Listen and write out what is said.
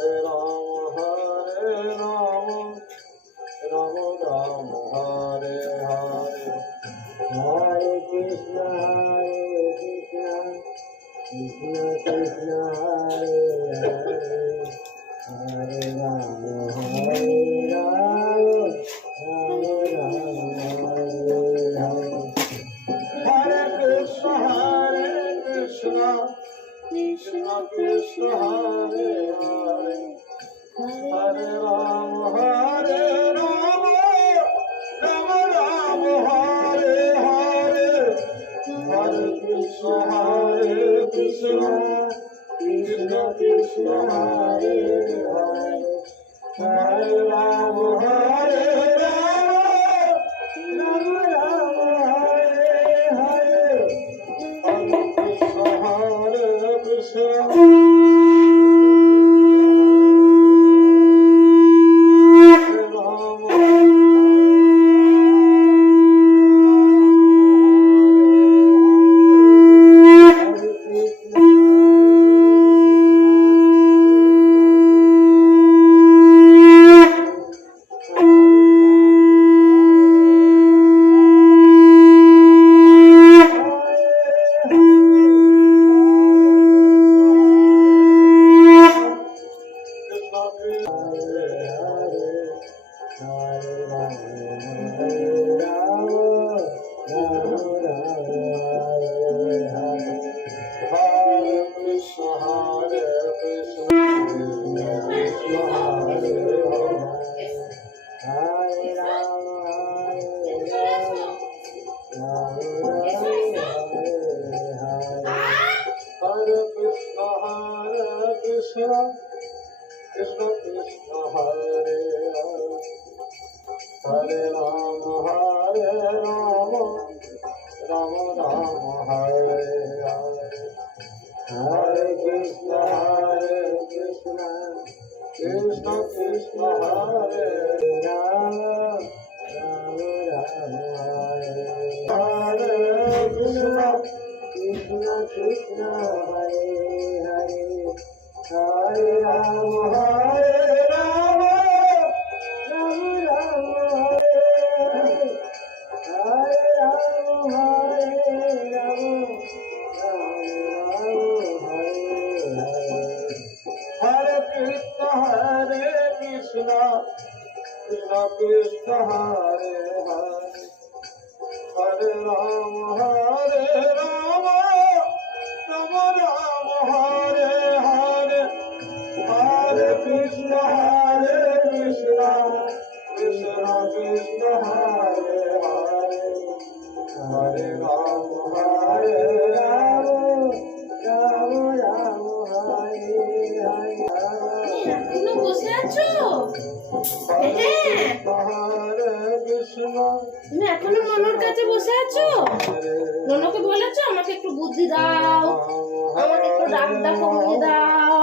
Hare Rama, Rama Rama Hare Hare, Hare Krishna, Krishna Krishna Hare Hare, Hare Rama, Hare Rama, Rama Rama Hare Hare. Hare Krishna, Krishna Krishna Hare Hare, Hare Rama, Hare Rama, Rama Rama Hare Hare, Hare Krishna, Krishna Krishna Hare Hare, Hare Rama, Hare Rama, Rama Rama Hare Hare, Hare Krishna, Krishna. Krishna Krishna Hare Hare, Hare Rama, Rama Rama Hare Hare, Hare Krishna, Krishna Krishna Hare Rama, Rama Rama Hare Hare, Krishna Krishna Hare Hare, Hare Rama, Rama Rama Hare Hare, Hare Rama, Rama Rama Hare Hare, Krishna Krishna Hare Hare, Hare Rama, Rama Rama Hare Hare, Hare Krishna, Krishna Krishna Hare Hare, Hare Rama, Rama Rama Hare Hare. এখনো বসে আছো? তুমি এখনো ননর কাছে বসে আছো? ননকে বলেছো আমাকে একটু বুদ্ধি দাও, আমাকে একটু রাগটা কমিয়ে দাও?